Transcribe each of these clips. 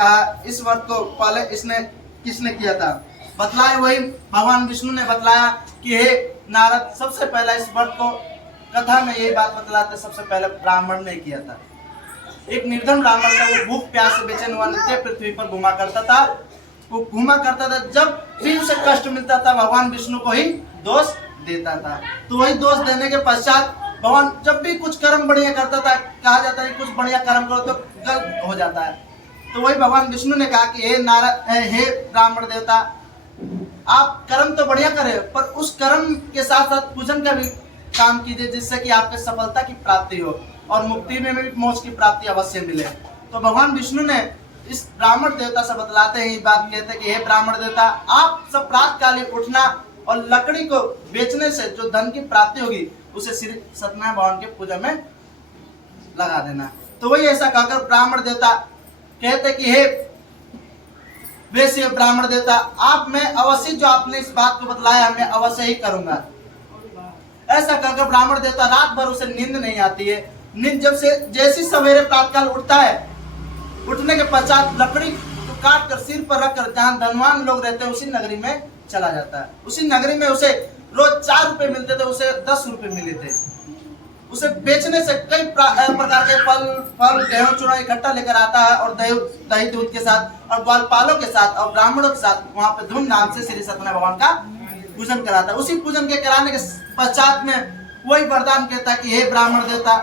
कहा इस व्रत को पहले इसने किसने किया था? बतलाए वही भगवान विष्णु ने बतलाया कि हे नारद, सबसे पहला इस व्रत को कथा में यही बात बतलाते सबसे पहले ब्राह्मण ने किया था। एक निर्धन ब्राह्मण था, वो भूख प्यास से बेचैन हुआ नित्य पृथ्वी पर घुमा करता था। वो घुमा करता था, जब भी उसे कष्ट मिलता था भगवान विष्णु को ही दोष देता था। तो वही दोष देने के पश्चात भगवान जब भी कुछ कर्म बढ़िया करता था, कहा जाता है कुछ बढ़िया कर्म करो तो गलत हो जाता है। तो वही भगवान विष्णु ने कहा कि हे नारद, हे ब्राह्मण देवता, आप कर्म तो बढ़िया करें पर उस कर्म के साथ साथ पूजन का भी काम कीजिए, जिससे कि आपके सफलता की प्राप्ति हो और मुक्ति में भी मोक्ष की प्राप्ति अवश्य मिले। तो भगवान विष्णु ने इस ब्राह्मण देवता से बतलाते हैं, बात कहते हैं कि हे ब्राह्मण देवता, आप सब प्रातः काल उठना और लकड़ी को बेचने से जो धन की प्राप्ति होगी उसे श्री सत्यनारायण भगवान के पूजा में लगा देना। तो वही ऐसा कहकर ब्राह्मण देवता कहते कि हे वैसे ब्राह्मण देवता, आप मैं अवश्य जो आपने इस बात को बतलाया मैं अवश्य ही करूंगा। ऐसा कहकर ब्राह्मण देवता रात भर उसे नींद नहीं आती है। नींद जब से जैसी सवेरे प्रातःकाल उठता है, उठने के पश्चात लकड़ी को काट कर सिर पर रखकर जहाँ धनवान लोग रहते हैं उसी नगरी में चला जाता है। उसी नगरी में उसे रोज 4 रुपए मिलते थे, उसे 10 रुपए मिले थे। उसे बेचने से कई प्रकार के फल गेहूं चूड़ा इकट्ठा लेकर आता है और दही दूध के साथ और ग्वालपालों के साथ और ब्राह्मणों के साथ वहां पे धूमधाम से श्री सत्यनारायण भगवान का पूजन कराता है। उसी पूजन के कराने के पश्चात में वही वरदान कहता है कि हे ब्राह्मण देवता,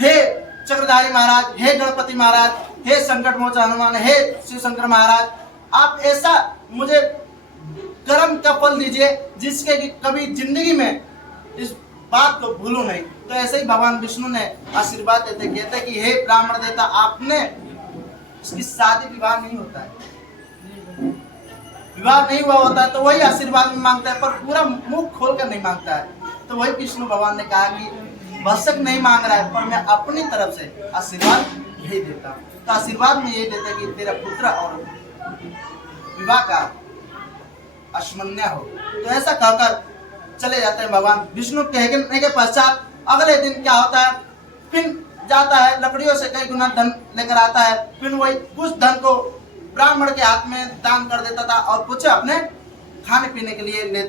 हे चक्रधारी महाराज, हे गणपति महाराज, हे संकट मोचन हनुमान, हे शिव शंकर महाराज, आप ऐसा मुझे कर्म का फल दीजिए जिसके कि कभी जिंदगी में इस बात को भूलूं नहीं। तो ऐसे ही भगवान विष्णु ने आशीर्वाद देते, कहते कि हे ब्राह्मण देवता, आपने इसकी शादी विवाह नहीं होता है, विवाह नहीं हुआ होता है, तो वही आशीर्वाद में मांगता है पर पूरा मुंह खोल कर नहीं मांगता है। तो वही विष्णु भगवान ने कहा कि भक्षक नहीं मांग रहा है पर मैं अपनी तरफ से आशीर्वाद यही देता हूँ। तो आशीर्वाद में यही देता कि तेरा पुत्र और विवाह का अश्मन्य हो। तो ऐसा कहकर चले जाते हैं भगवान विष्णु। कहने के पश्चात अगले दिन क्या होता है, फिर जाता है लकड़ियों से कई गुना धन लेकर आता है। फिर वही कुछ धन को ब्राह्मण के हाथ में दान कर देता था और कुछ अपने खाने पीने के लिए ले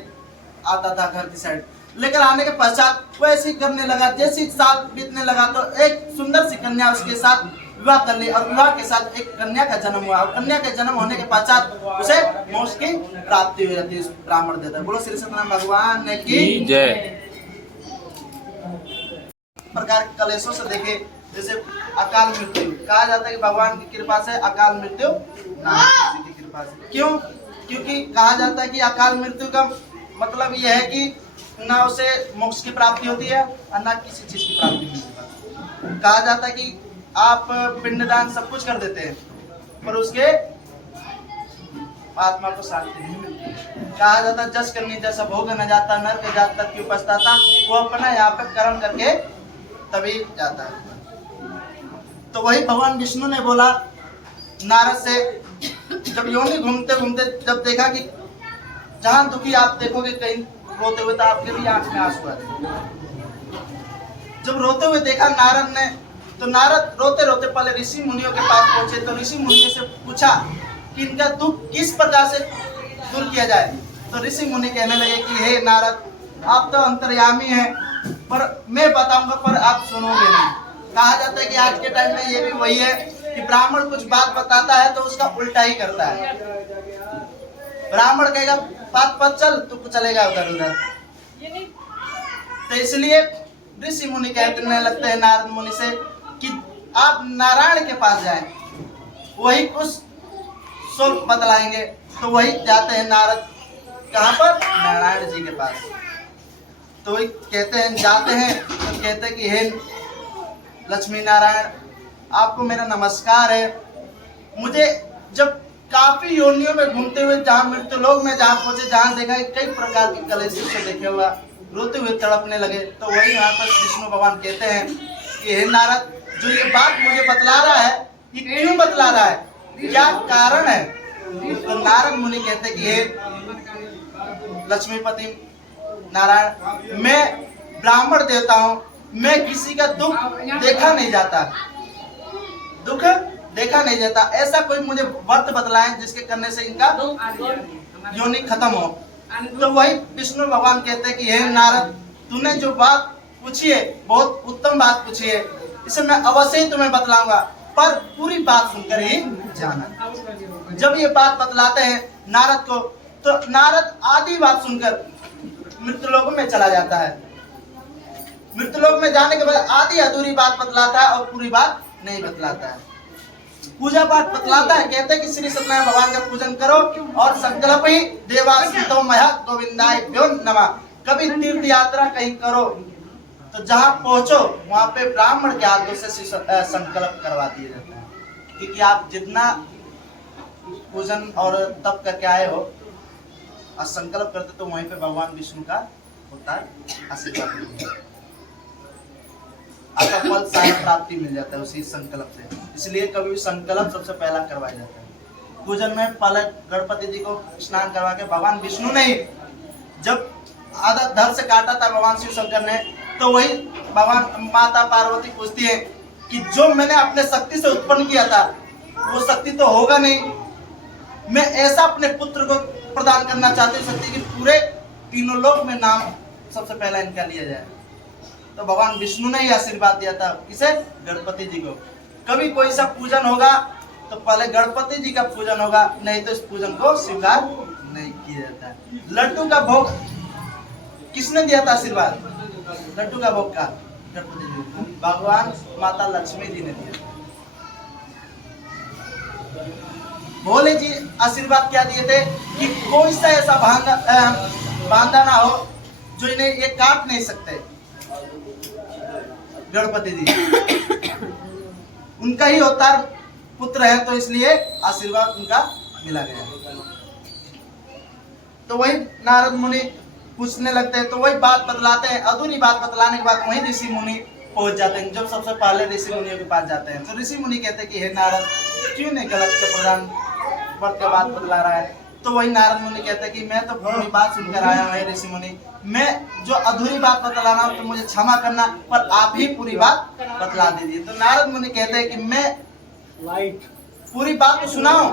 आता था घर की साइड। लेकर आने के पश्चात वो ऐसी करने लगा, जैसी साल बीतने लगा तो एक सुंदर सी कन्या उसके साथ विवाह कर ली और विवाह के साथ एक कन्या का जन्म हुआ और कन्या के जन्म होने के पश्चात उसे मोक्ष की प्राप्ति हो जाती है। ब्राह्मण देता है। बोलो श्री सत्यनारायण भगवान की जय। प्रकार के कलेशों से देखे, जैसे अकाल मृत्यु, कहा जाता है कि भगवान की कृपा से अकाल मृत्यु ना किसी की कृपा से। क्यों? क्योंकि कहा जाता है कि अकाल मृत्यु का मतलब यह है कि ना उसे मोक्ष की प्राप्ति होती है और ना किसी चीज की प्राप्ति होती है। कहा जाता है कि आप पिंडदान सब कुछ कर देते हैं पर उसके आत्मा को शांति नहीं मिलती। कहा जाता है जस करनी जैसा भोग न जाता, नरक जात तक क्यों पछताता, वो अपना यहाँ पे कर्म करके तभी जाता है। तो वही भगवान विष्णु ने बोला नारद से, जब योनि घूमते घूमते जब देखा कि जहां दुखी आप देखोगे कहीं रोते हुए तो आपके भी आंख में आंसू आते। जब रोते हुए देखा नारद ने, तो नारद रोते रोते पहले ऋषि मुनियों के पास पहुंचे। तो ऋषि मुनियों से पूछा कि इनका दुख किस प्रकार से दूर किया जाए। तो ऋषि मुनि कहने लगे कि हे नारद, आप तो अंतर्यामी हैं पर मैं बताऊंगा पर आप सुनोगे नहीं। कहा जाता है कि आज के टाइम में ये भी वही है कि ब्राह्मण कुछ बात बताता है तो उसका उल्टा ही करता है। ब्राह्मण कहेगा बात चल, तू चलेगा उधर उधर। तो इसलिए ऋषि मुनि कहने लगते हैं नारद मुनि से कि आप नारायण के पास जाएं, वही कुछ शुल्क बतलाएंगे। तो वही जाते हैं नारद, कहाँ पर? नारायण जी के पास। तो वही कहते हैं, जाते हैं तो कहते हैं कि हे लक्ष्मी नारायण, आपको मेरा नमस्कार है। मुझे जब काफी योनियों में घूमते हुए जहाँ मृत्यु लोग में जहाँ पहुंचे, जहाँ देखा कई प्रकार के कलेशों से देखे हुआ रोते हुए तड़पने लगे। तो वही यहाँ पर विष्णु भगवान कहते हैं कि हे नारद, जो ये बात मुझे बतला रहा है ये क्यों बतला रहा है, क्या कारण है? तो नारद मुनि कहते कि हे लक्ष्मीपति नारायण, मैं ब्राह्मण देवता हूँ, मैं किसी का दुख देखा नहीं जाता, दुख देखा नहीं जाता। ऐसा कोई मुझे व्रत बतलाएं जिसके करने से इनका योनि खत्म हो। तो वही विष्णु भगवान कहते हैं कि हे नारद, तूने जो बात पूछी है बहुत उत्तम बात पूछी है, इसे मैं अवश्य ही तुम्हें बतलाऊंगा, पर पूरी बात सुनकर ही जाना। जब ये बात बतलाते हैं नारद को, तो नारद आधी बात सुनकर मृत्युलोक में चला जाता है। मृत्युलोक में जाने के बाद आधी अधूरी बात बतलाता है और पूरी बात नहीं बतलाता है। पूजा पाठ बतलाता है, कहते हैं कि श्री सत्यनारायण भगवान का पूजन करो और संकल्प ही देवास्मितो मया गोविंदाय भ्यो नमः। कभी तीर्थ यात्रा कहीं करो तो जहां पहुंचो वहां पे ब्राह्मण के हाथों से संकल्प करवा दिया जाता है, क्योंकि आप जितना पूजन और तप करके आए हो और संकल्प करते तो वहीं पे भगवान विष्णु का होता है आशीर्वाद, आपका फल सारी प्राप्ति मिल जाता है उसी संकल्प से। इसलिए कभी भी संकल्प सबसे पहला करवाया जाता है। पूजन में पहले गणपति जी को स्नान करवा के, भगवान विष्णु ने जब आधा धड़ से काटा था भगवान शिव शंकर ने, तो वही भगवान माता पार्वती पूछती है कि जो मैंने अपने शक्ति से उत्पन्न किया था वो शक्ति तो होगा नहीं, मैं ऐसा अपने पुत्र को प्रदान करना चाहती हूँ शक्ति की पूरे तीनों लोक में नाम सबसे पहला इनका लिया जाए। तो भगवान विष्णु ने ही आशीर्वाद दिया था किसे? गणपति जी को। कभी कोई सा पूजन होगा तो पहले गणपति जी का पूजन होगा, नहीं तो इस पूजन को स्वीकार नहीं किया जाता है। लड्डू का भोग किसने दिया था आशीर्वाद? लड्डू का भोग का गणपति जी, भगवान माता लक्ष्मी जी ने दिया। भोले जी आशीर्वाद क्या दिए थे कि कोई सा ऐसा बांधा ना हो जो इन्हें ये काट नहीं सकते। गणपति जी उनका ही अवतार पुत्र है, तो इसलिए आशीर्वाद उनका मिला गया। तो वही नारद मुनि पूछने लगते हैं, तो वही बात बतलाते हैं। अधूरी बात बतलाने के बाद वही ऋषि मुनि पहुंच जाते हैं। जब सबसे पहले ऋषि मुनियों के पास जाते हैं तो ऋषि मुनि कहते हैं कि हे नारद, क्यों नहीं गलत के प्रधान वर्त का बात बतला रहा है? तो वही नारद मुनि कहते हैं कि मैं तो पूरी बात सुनकर आया हूँ हे ऋषि मुनि, मैं जो अधूरी बात बतलाना हो तो मुझे क्षमा करना, पर आप ही पूरी बात बतला दीजिए। तो नारद मुनि कहते हैं कि मैं पूरी बात तो सुनाऊं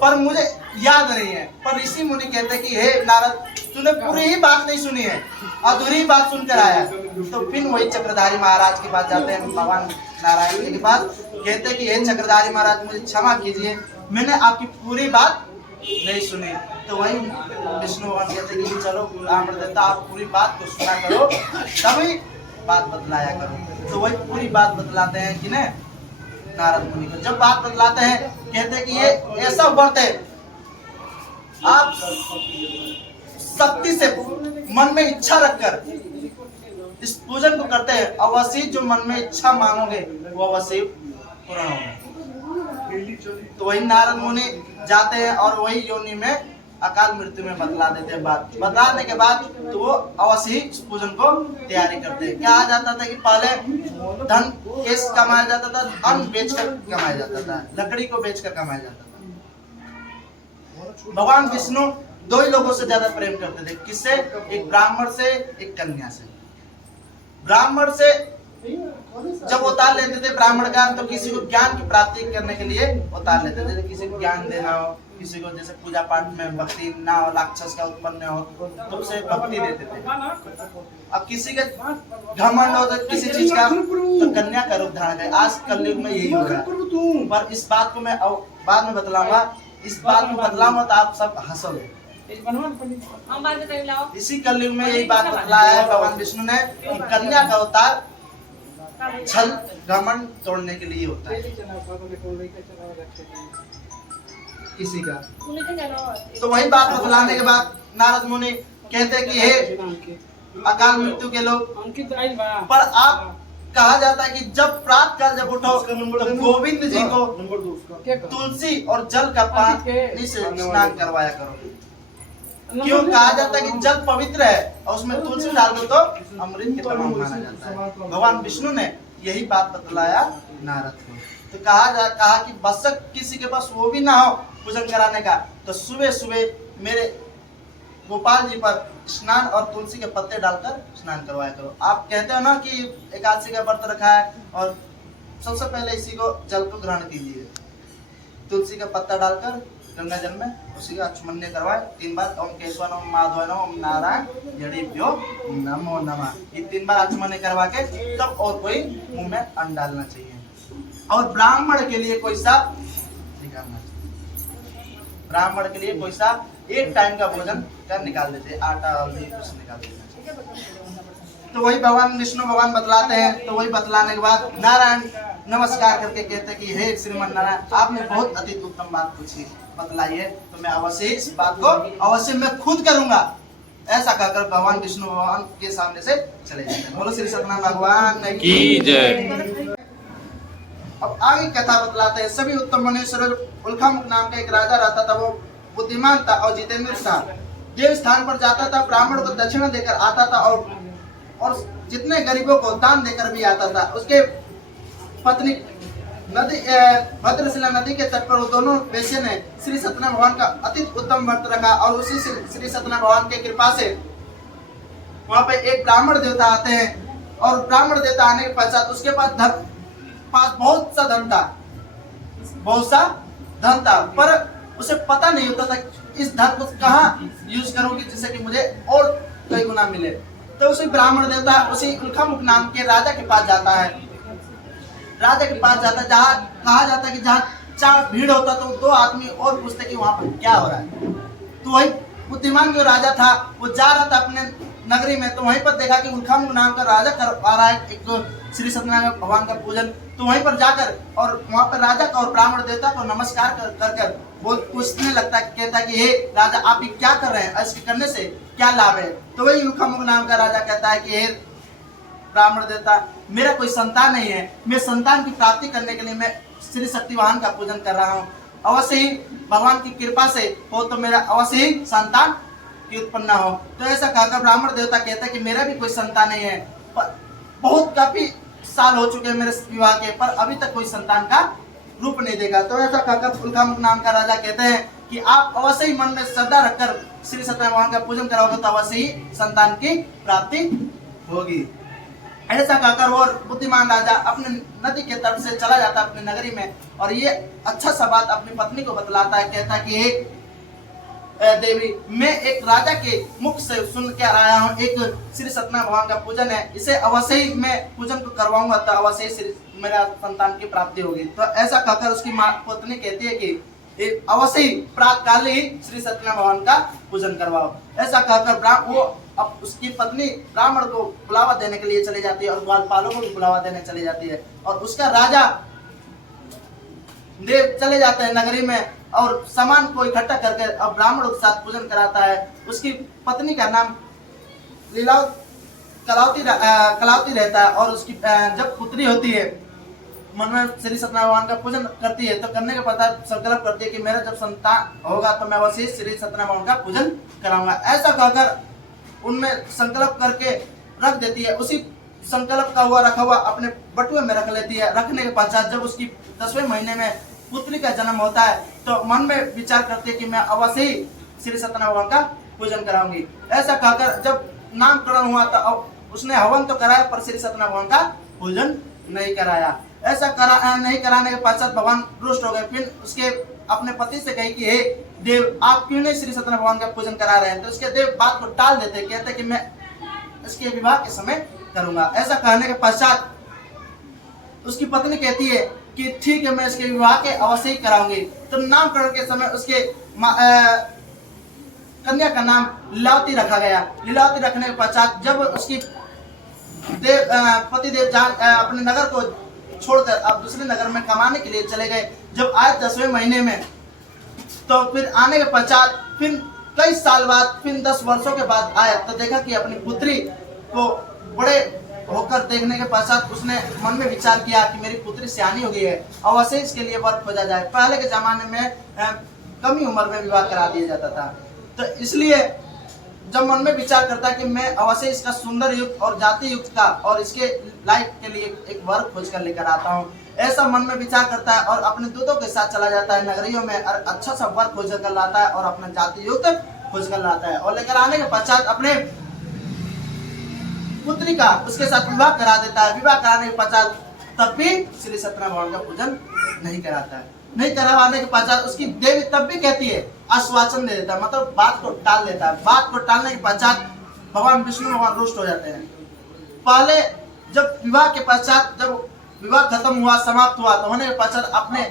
पर मुझे याद नहीं है। पर ऋषि मुनि कहते हैं कि हे नारद, तूने पूरी ही बात नहीं सुनी है, अधूरी बात सुनकर आया। तो फिर वही चक्रधारी महाराज के पास जाते हैं, भगवान नारायण जी के पास, कहते हैं कि हे चक्रधारी महाराज, मुझे क्षमा कीजिए, मैंने आपकी पूरी बात नहीं सुनी। तो वही विष्णु भगवान कहते हैं कि चलो ब्राह्मण देवता, आप पूरी बात को सुना करो तभी बात बतलाया करो। तो वही पूरी बात बतलाते हैं कि ने नारद मुनि को। जब बात बतलाते हैं कहते हैं कि ये ऐसा व्रत है, आप शक्ति से मन में इच्छा रखकर इस पूजन को करते हैं, अवश्य जो मन में इच्छा मांगोगे वो अवश्य पूर्ण होगा। तो वही नारद मुनि जाते हैं और वही योनि में अकाल मृत्यु में बतला देते हैं। बात बताने के बाद तो वो अवश्य ही इस पूजन को तैयारी करते हैं। क्या आ जाता था कि पहले धन केस कमाया जाता था, अन्न बेचकर कमाया जाता था, लकड़ी को बेचकर कमाया जाता था। भगवान विष्णु दो ही लोगों से ज्यादा प्रेम करते थे, किससे? एक ब्राह्मण से, एक कन्या से। ब्राह्मण से जब उतार लेते थे ब्राह्मण का, तो किसी को ज्ञान की प्राप्ति करने के लिए उतार लेते थे। किसी को ज्ञान देना हो, किसी को जैसे पूजा पाठ में भक्ति ना हो, राक्षस का उत्पन्न हो तो उसे भक्ति देते थे। अब किसी का घमंड हो तो किसी चीज का, तो कन्या का रूप धारण करे। आज कलयुग में यही हो रहा है, पर इस बात को मैं बाद में बतलाऊंगा। इस बात को बतलाऊंगा तो आप सब हंसोगे। इसी कलयुग में यही बात बतलाया है भगवान विष्णु ने कि कन्या का अवतार छल घमंड तोड़ने के लिए होता है किसी का। तो वही बात बतलाने के बाद नारद मुनि कहते हैं कि हे अकाल मृत्यु के लोग, पर आप कहा जाता है कि जब प्रातः काल जब उठो तो गोविंद जी को तुलसी और जल का पानी से स्नान करवाया करो। क्यों कहा जाता है कि जल पवित्र है और उसमें तुलसी डाल दो तो अमृत के समान माना जाता है। भगवान विष्णु ने यही बात बतलाया नारद को। तो कहा कि बस किसी के पास वो भी ना हो पूजन कराने का, तो सुबह सुबह मेरे गोपाल जी पर स्नान और तुलसी के पत्ते डालकर स्नान करवाया करो। आप कहते हो ना कि एकादशी का व्रत रखा है और सबसे पहले इसी को जल को ग्रहण कीजिए, तुलसी का पत्ता डालकर गंगा जल में उसी का अचमन्य करवाए 3 बार। ओम केशव नमः माधव नमः ओम नारायण जड़ीभ्यो नमो नमः, ये 3 बार अचमन्य करवा के तब और कोई मुंह में अन्न डालना चाहिए। और ब्राह्मण के लिए कोई सा निकालना चाहिए, ब्राह्मण के लिए कोई सा एक टाइम का भोजन कर निकाल देते, आटा हल्दी कुछ निकाल देना चाहिए। तो वही भगवान विष्णु भगवान बतलाते हैं, तो वही बतलाने के बाद नारायण नमस्कार करके कहते हैं कि हे श्रीमन नारायण, आपने बहुत अति उत्तम बात पूछी बतलाई है, तो मैं अवश्य इस बात को अवश्य मैं खुद करूंगा, ऐसा कहकर भगवान विष्णु भगवान के सामने से चले जाते हैं। बोलो श्री सत्यनारायण भगवान की जय। अब आगे कथा बतलाते हैं, सभी उत्तम मनुष्य उल्कामुख नाम का एक राजा रहता था, वो बुद्धिमान था और जितेंद्र था। देव स्थान पर जाता था, ब्राह्मण को दक्षिणा देकर आता था और जितने गरीबों को दान देकर भी आता था। उसके पत्नी नदी भद्रशिला नदी के तट पर वो दोनों वेश्या ने श्री सत्यनारायण भगवान का अति उत्तम व्रत रखा और उसी श्री सत्यनारायण भगवान के कृपा से वहां पे एक ब्राह्मण देवता आते हैं और ब्राह्मण देवता आने के पश्चात उसके पास बहुत सा धन था, पर उसे पता नहीं होता था इस धन को कहाँ यूज करूंगी जिससे कि मुझे और कई गुना मिले। तो उसी ब्राह्मण देवता उसी उल्कामुख नाम के राजा के पास जाता है, राजा के पास जाता है, जहाँ कहा जाता है कि जहाँ चार भीड़ होता तो 2 आदमी और पूछते कि वहां पर क्या हो रहा है। तो वही बुद्धिमान जो राजा था वो जा रहा था अपने नगरी में, तो वहीं पर देखा कि उल्कामुख नाम का राजा करवा रहा है एक श्री सत्यनारायण भगवान का पूजन। तो वहीं पर जाकर और वहां पर राजा का और ब्राह्मण देवता को नमस्कार कर वो पूछने लगता है, कहता है कि हे राजा आप ये क्या कर रहे हैं, इसके करने से क्या लाभ है। तो वही उल्कामुख नाम का राजा कहता है कि हे ब्राह्मण देवता, मेरा कोई संतान नहीं है, मैं संतान की प्राप्ति करने के लिए मैं श्री शक्तिवाहन का पूजन कर रहा हूँ, अवश्य ही भगवान की कृपा से हो तो मेरा अवश्य ही संतान की उत्पन्न हो। तो ऐसा कहकर ब्राह्मण देवता कहता है कि मेरा भी कोई संतान नहीं है, पर बहुत काफी साल हो चुके हैं मेरे विवाह के, पर अभी तक कोई संतान का रूप नहीं देखा। तो ऐसा कहकर उल्कामुख नाम का राजा कहते हैं कि आप अवश्य ही मन में श्रद्धा रखकर श्री सत्यनारायण भगवान का पूजन कराओगे तो अवश्य ही संतान की प्राप्ति होगी। ऐसा कहकर वो बुद्धिमान राजा अपने नदी के तट से चला जाता अपनी नगरी में और ये अच्छा सा बात अपनी पत्नी को बतलाता है, कहता है कि हे देवी, मैं एक राजा के मुख से सुन के आया हूँ, एक श्री सत्यनारायण भगवान का पूजन है, इसे अवश्य ही मैं पूजन को करवाऊंगा तो अवश्य ही मेरा संतान की प्राप्ति होगी। तो ऐसा कहकर उसकी माँ पत्नी कहती है कि अवश्य ही प्रातः काल ही श्री सत्यनारायण भगवान का पूजन करवाओ। ऐसा कहकर वो अब उसकी पत्नी ब्राह्मण को बुलावा देने के लिए चली जाती है और ग्वालपालों को भी बुलावा देने चली जाती है और उसका राजा देव चले जाते हैं नगरी में और सामान को इकट्ठा करके अब ब्राह्मणों के साथ पूजन कराता है। उसकी पत्नी का नाम कलावती रहता है और उसकी जब पुत्री होती है मन में श्री सत्यनारायण भगवान का पूजन करती है, तो करने के पश्चात संकल्प करती है कि मेरा जब संतान होगा तो मैं अवश्य श्री सत्यनारायण भगवान का पूजन कराऊंगा। ऐसा कहकर उनमें संकल्प करके रख देती है, उसी संकल्प का हुआ रखा हुआ अपने बटुए में रख लेती है। रखने के पश्चात जब उसकी 10वें महीने में पुत्री का जन्म होता है तो मन में विचार करती है कि मैं अवश्य ही श्री सत्यनारायण भगवान का पूजन कराऊंगी। ऐसा कहकर जब नामकरण हुआ तो उसने हवन तो कराया पर श्री सत्यनारायण भगवान का पूजन नहीं कराया। ऐसा नहीं कराने के पश्चात भगवान रुष्ट हो गए। फिर उसके अपने पति से कही कि हे देव, आप क्यों नहीं श्री सत्यनारायण भगवान का पूजन करा रहे हैं। तो उसके देव बात को टाल देते, कहते कि मैं इसके विवाह के समय करूंगा। ऐसा कहने के पश्चात उसकी पत्नी कहती है कि ठीक है, मैं इसके विवाह के अवश्य ही कराऊंगी। तो नामकरण के समय उसके कन्या का नाम लीलावती रखा गया। लीलावती रखने के पश्चात जब उसकी पति देव अपने नगर को छोड़कर अब दूसरे नगर में कमाने के लिए चले गए। जब आए 10वें महीने में तो फिर आने के पश्चात फिर कई साल बाद फिर 10 वर्षों के बाद आया तो देखा कि अपनी पुत्री को बड़े होकर देखने के पश्चात उसने मन में विचार किया कि मेरी पुत्री सियानी हो गई है, अवश्य इसके लिए वर खोजा जाए। पहले के जमाने में कम ही उम्र में विवाह करा दिया जाता था, तो इसलिए जब मन में विचार करता है कि मैं अवश्य इसका सुंदर युक्त और जाति युक्त का और इसके लायक के लिए एक वर खोज कर लेकर आता हूँ, ऐसा मन में विचार करता है और अपने दूतों के साथ चला जाता है नगरियों में और अच्छा सा वर खोज कर लाता है और अपना जाति युक्त खोज कर लाता है। और लेकर आने के पश्चात अपने पुत्री का उसके साथ विवाह करा देता है। विवाह कराने के पश्चात तब भी श्री सत्यनारायण भगवान का पूजन नहीं कराता है। नहीं करवाने के पश्चात उसकी देवी तब भी कहती है, आश्वासन दे देता है, मतलब बात को टाल देता है। बात को टालने के पश्चात भगवान विष्णु भगवान रुष्ट हो जाते हैं। पहले जब विवाह के पश्चात, जब विवाह खत्म हुआ, समाप्त हुआ, तो होने के पश्चात अपने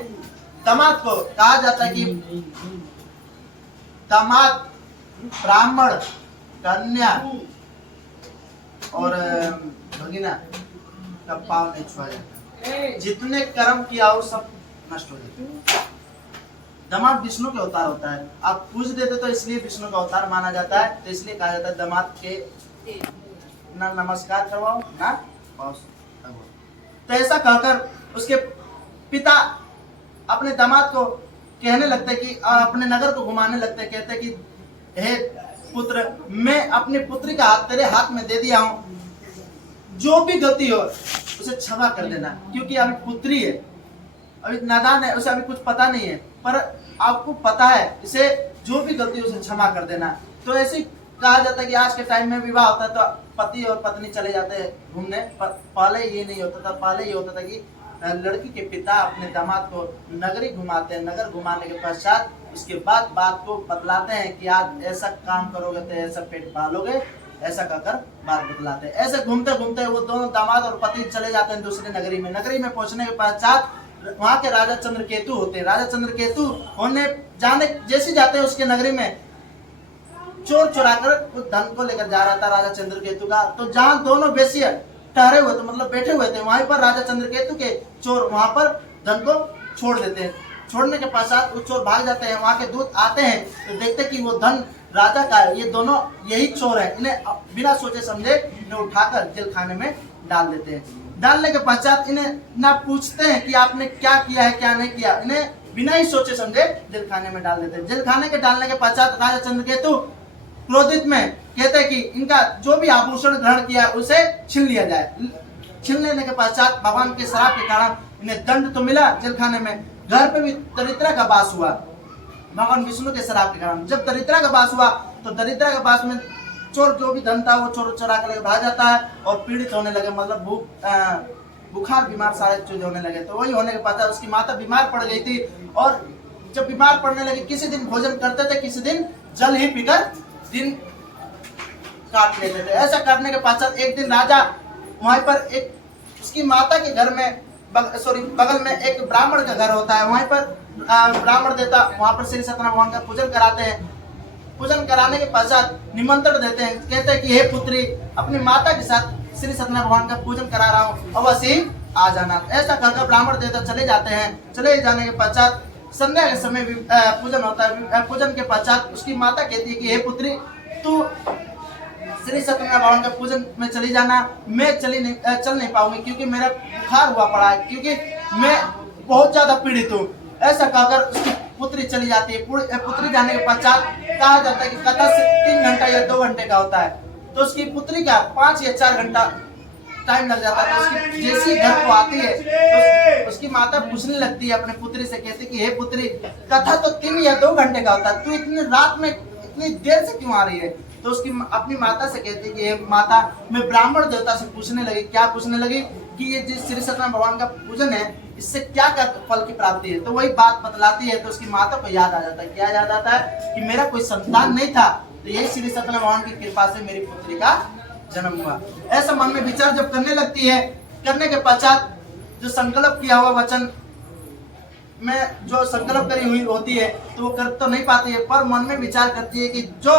दामाद को कहा जाता है कि दामाद, ब्राह्मण, कन्या और भगिना का पाव नहीं छुआ जाता। जितने कर्म किया वो सब नष्ट हो जाते। दामाद विष्णु के अवतार होता है। आप पूज देते तो इसलिए विष्णु का अवतार माना जाता है, तो इसलिए कहा जाता है दामाद के ना नमस्कार करवाओ ना पाव। तो ऐसा कहकर उसके पिता अपने दामाद को कहने लगते कि अपने नगर को घुमाने लगते, कहते कि हे पुत्र, मैं अपनी पुत्री का हाथ तेरे हाथ में दे दिया हूं, जो भी गलती हो उसे क्षमा कर देना, क्योंकि अभी पुत्री है, अभी नादान है, उसे अभी कुछ पता नहीं है, पर आपको पता है, इसे जो भी गलती हो उसे क्षमा कर देना। तो ऐसे कहा जाता है कि आज के टाइम में विवाह होता है तो पति और पत्नी चले जाते हैं घूमने, पहले ये नहीं होता था। पहले ये होता था कि लड़की के पिता अपने दामाद को नगरी घुमाते हैं। नगर घुमाने के पश्चात उसके बाद बात को बतलाते हैं कि आज ऐसा काम करोगे तो ऐसा पेट पालोगे, ऐसा कहकर बात बतलाते हैं। ऐसे घूमते घूमते वो दोनों दामाद और पति चले जाते हैं दूसरी नगरी में। नगरी में पहुंचने के पश्चात वहां के राजा चंद्रकेतु होते हैं। राजा चंद्रकेतु होने जाने जैसे जाते हैं उसके नगरी में, चोर चुरा कर उस धन को लेकर जा रहा था राजा चंद्रकेतु का। तो जहाँ दोनों वेश्या ठहरे हुए थे, मतलब बैठे हुए थे, वहीं पर राजा चंद्रकेतु के चोर वहां पर धन को छोड़ देते हैं। छोड़ने के पश्चात वो चोर भाग जाते हैं। वहां के दूत आते हैं तो देखते कि वो धन राजा का है, ये दोनों यही चोर है। इन्हें बिना सोचे समझे इन्हें उठाकर जेल खाने में डाल देते हैं। डालने के पश्चात इन्हें ना पूछते हैं कि आपने क्या किया है क्या नहीं किया, इन्हें बिना ही सोचे समझे जेल खाने में डाल देते हैं। जेल खाने के डालने के पश्चात राजा चंद्रकेतु क्रोधित में कहते हैं कि इनका जो भी आभूषण ग्रहण किया उसे छीन लिया जाए। छीन लेने के पश्चात भगवान के श्राप के कारण इन्हें दंड तो मिला जेल खाने में, घर पे भी दरिद्रा का वास हुआ भगवान विष्णु के श्राप के कारण। जब दरिद्रा का वास हुआ तो दरिद्रा के वास में चोर जो भी धन था वो चोर चुरा कर लेकर भाग जाता है और पीड़ित होने लगे, मतलब बुखार बीमार सारे चीज होने लगे। तो वही होने के पता उसकी माता बीमार पड़ गई थी, और जब बीमार पड़ने लगी किसी दिन भोजन करते थे, किसी दिन जल ही पीकर दिन काट लेते थे। ऐसा करने के पश्चात एक दिन राजा वहीं पर एक उसकी माता के घर में बगल में एक ब्राह्मण का घर होता है, वहीं पर ब्राह्मण देवता वहां पर श्री सत्यनारायण भगवान का पूजन कराते हैं। पूजन कराने के पश्चात निमंत्रण देते हैं, कहते हैं कि हे पुत्री, अपनी माता के साथ श्री सत्यनारायण भगवान का पूजन करा रहा हूँ, अवश्य ही आ जाना। ऐसा कहकर ब्राह्मण देवता चले जाते हैं। चले जाने के पश्चात संध्या के समय पूजन होता है। पूजन के पश्चात उसकी माता कहती है कि हे पुत्री, तू श्री सत्यनारायण भगवान का पूजन में चली जाना, मैं चल नहीं पाऊंगी क्योंकि मेरा बुखार हुआ पड़ा है, क्योंकि मैं बहुत ज्यादा पीड़ित हूँ। ऐसा कहकर उसकी पुत्री चली जाती है। पुत्री जाने के पश्चात कहा जाता है कि कथा से 3 घंटा या 2 घंटे का होता है, तो उसकी पुत्री का 5 या 4 घंटा टाइम लग जाता है। तो उसकी जैसी घर को आती है तो उसकी माता पूछने लगती है अपने पुत्री से, कहती कि हे पुत्री, कथा तो 3 या 2 घंटे का होता है, तू इतनी रात में इतनी देर से क्यों आ रही है? तो उसकी अपनी माता से कहती है कि हे माता, मैं ब्राह्मण देवता से पूछने लगी। क्या पूछने लगी? कि ये जिस श्री सत्यनारायण भगवान का पूजन है इससे क्या क्या फल की प्राप्ति है। तो वही बात बतलाती है। तो उसकी माता को याद आ जाता है। क्या याद आता है? कि मेरा कोई संतान नहीं था, तो यही श्री सत्यनारायण भगवान की कृपा से मेरी पुत्री का जन्म हुआ। ऐसा मन में विचार जब करने लगती है, करने के पश्चात जो संकल्प किया हुआ वचन में जो संकल्प करी हुई होती है तो वो कर तो नहीं पाती है, पर मन में विचार करती है कि जो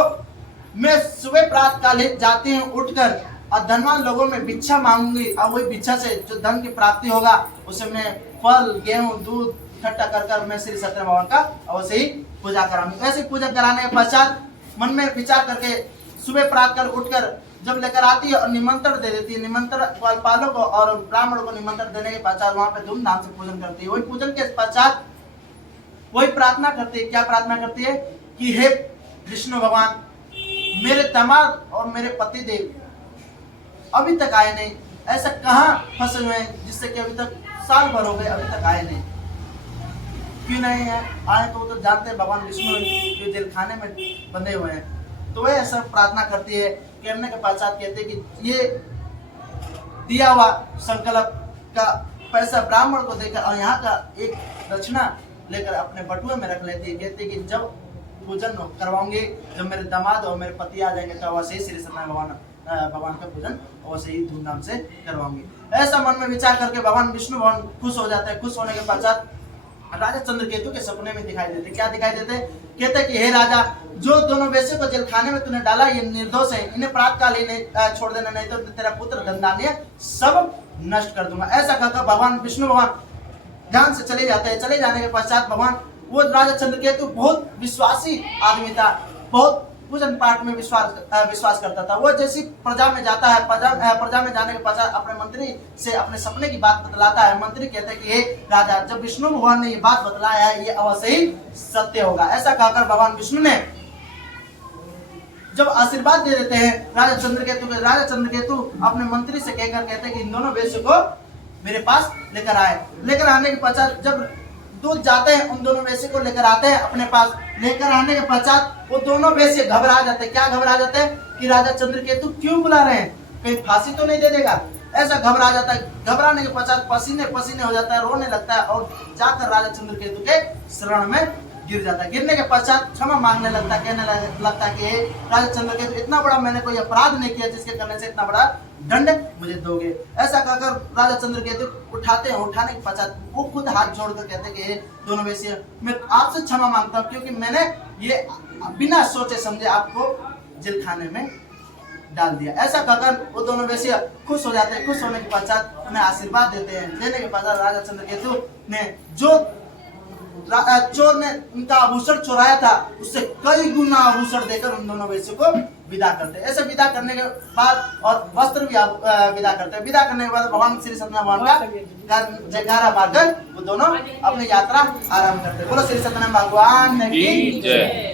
मैं सुबह प्रातः काल ही जाती हूँ उठकर और धनवान लोगों में भिक्षा मांगूंगी, और वही भिक्षा से जो धन की प्राप्ति होगा उसे मैं फल, गेहूं, दूध इकट्ठा कर मैं श्री सत्यनारायण भगवान का अवश्य ही पूजा कराऊंगी। ऐसे पूजा कराने के पश्चात मन में विचार करके सुबह प्रातः काल उठकर जब लेकर आती है और निमंत्रण दे देती है। निमंत्रण ग्वालपालों को और ब्राह्मणों को निमंत्रण देने के पश्चात वहां पे धूमधाम से पूजन करती है। वही पूजन के पश्चात वही प्रार्थना करती है। क्या प्रार्थना करती है? कि हे विष्णु भगवान, मेरे दामाद और मेरे पति देव अभी तक आए नहीं, ऐसा कहाँ फंसे हुए हैं जिससे कि अभी तक साल भर हो गए अभी तक आए नहीं, क्यों नहीं है? आए तो वो तो जानते हैं भगवान विष्णु जो जेल खाने में बंधे हुए हैं। तो वह ऐसा प्रार्थना करती है। करने के पश्चात कहते हैं कि ये दिया हुआ संकल्प का पैसा ब्राह्मण को देकर और यहाँ का एक दक्षिणा लेकर अपने बटुए में रख लेती है। कहती कि जब पूजन करवाऊंगी, जब मेरे दामाद और मेरे पति आ जाएंगे तो वैसे ही श्री सत्यनारायण भगवान का पूजन वैसे ही धूमधाम से करवाऊंगी। ऐसा मन में विचार करके भगवान विष्णु भगवान खुश हो जाते हैं। खुश होने के पश्चात राजा चंद्रकेतु के सपने में दिखाई देते। क्या दिखाई देते? कहते कि हे राजा, जो दोनों वेश्यों को जेल खाने में तूने डाला ये निर्दोष है, इन्हें प्रातःकाल ही नहीं छोड़ देना, नहीं तो तेरा पुत्र गंधान्य सब नष्ट कर दूंगा। ऐसा कहकर भगवान विष्णु भगवान ध्यान से चले जाते हैं। चले जाने के पश्चात भगवान, वो राजा चंद्रकेतु बहुत विश्वासी आदमी था, बहुत पूजन पाठ में विश्वास करता था। वो जैसी प्रजा में जाता है, प्रजा में जाने के पश्चात अपने मंत्री से अपने सपने की बात बतलाता है। मंत्री कहते हैं कि हे राजा, जब विष्णु भगवान ने ये बात बतलाया है ये अवश्य ही सत्य होगा। ऐसा कहकर भगवान विष्णु ने जब आशीर्वाद दे देते हैं राजा चंद्रकेतु अपने मंत्री से कहकर कहते हैं कि इन दोनों वेश्यों को मेरे पास लेकर आए। लेकर आने के पश्चात जब दूध जाते हैं, उन दोनों वेश्यों को लेकर आते हैं अपने पास। लेकर आने के पश्चात वो दोनों वेश्य घबरा जाते हैं। क्या घबरा जाते हैं? कि राजा चंद्रकेतु क्यों बुला रहे हैं, कहीं फांसी तो नहीं दे देगा, ऐसा घबरा जाता है। घबराने के पश्चात पसीने पसीने हो जाता है, रोने लगता है और जाकर राजा चंद्रकेतु के शरण में गिर जाता है। गिरने के पश्चात क्षमा मांगने लगता है, कहने लगता है कि राजा चंद्रकेतु, इतना बड़ा मैंने कोई अपराध नहीं किया जिसके करने से इतना बड़ा दंड मुझे दोगे। ऐसा कहकर राजा चंद्रकेतु उठाते हैं। उठाने के पश्चात वो खुद हाथ जोड़कर कहते हैं कि दोनों वेश्य, मैं आपसे क्षमा मांगता हूँ क्योंकि मैंने ये बिना सोचे समझे आपको जेल खाने में डाल दिया। ऐसा कहकर वो दोनों वेश्य खुश हो जाते हैं। खुश होने के पश्चात उन्हें आशीर्वाद देते हैं। देने के पश्चात राजा चंद्रकेतु ने जो चोर ने उनका आभूषण चुराया था उससे कई गुना आभूषण देकर उन दोनों वेश्यों को विदा करते हैं। ऐसे विदा करने के बाद और वस्त्र भी विदा करते हैं। विदा करने के बाद भगवान श्री सत्यनारायण भगवान का जयकारा मारकर वो दोनों अपनी यात्रा आरंभ करते हैं। बोलो श्री सत्यनारायण भगवान की जय।